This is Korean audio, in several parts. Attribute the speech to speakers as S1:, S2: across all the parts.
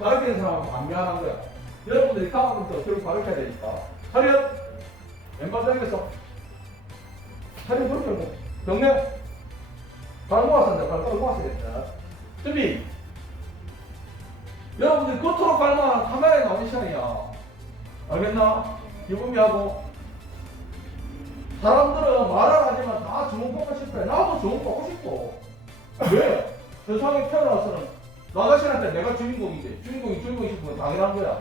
S1: 가르치는 사람하고 안 미안한 거야. 여러분들이 다음부터 교육 가르쳐야 되니까. 차렷! 왼발 당겨서. 차렷 그렇게 하고. 경례! 발 모았습니다. 발 모았어야겠다. 준비! 여러분들 겉으로 갈만 카메라에 나오는 시간이야. 알겠나? 기분미하고. 사람들은 말을 하지만 다거 받고 싶어. 나도 거 받고 싶고. 왜? 세상에 태어나서는 나 자신한테 내가 주인공인데 주인공이 주인공이 건 당연한 거야.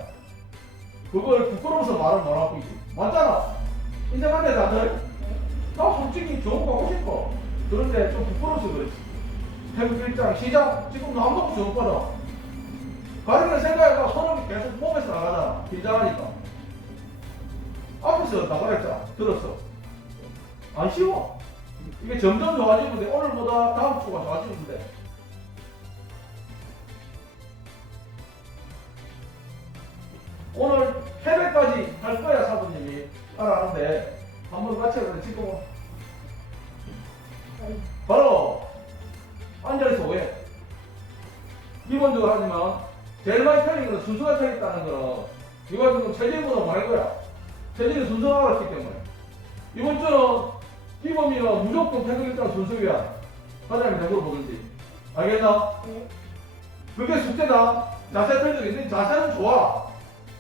S1: 그걸 부끄러워서 말을 못 하고 있지. 맞잖아. 인정한대 다들. 나 솔직히 좋은 거 하고 싶어. 그런데 좀 부끄러워서 그렇지. 태국 일장 시작. 지금 나 아무것도 좋은 거다. 가르는 생각해봐. 호흡이 계속 몸에서 나가잖아. 긴장하니까. 앞에서 나가랬잖아. 들었어. 안 쉬워. 이게 점점 좋아지면 돼. 오늘보다 다음 주가 좋아지면 돼. 오늘 패배까지 할 거야 사부님이. 알아하는데. 한번 같이 해보자. 지금 바로 앉아있어 왜? 기본적으로 하지만 제일 많이 틀린 거는 순서가 틀렸다는 거는 이거 지금 체질보다 많은 거야. 체질이 순서가 알았기 때문에. 이번 주는 기범이는 무조건 태극일장 순서야. 사장님이 물어보든지. 알겠나? 그게 숙제다. 자세 틀리도 있는데 자세는 좋아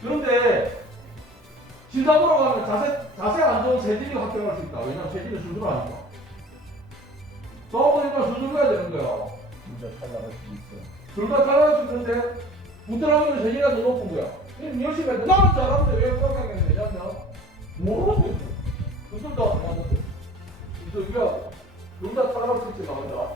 S1: 그런데 진상으로 가면 자세 자세 안 좋은 체질이 합격할 수 있다. 왜냐면 체질은 순수가 아니까. 써보니까 순수해야 되는 거야.
S2: 진짜 탈락할 수 있어.
S1: 둘다 잘할 수 있는데 부드러우면 체질이 더 높은 거야. 그럼 열심히 해도 나는 잘하는데 왜 그렇게 되냐? 모르겠어. 둘다 안 맞는데. 그래서 이거 둘다 탈락할 수 있지 나간다.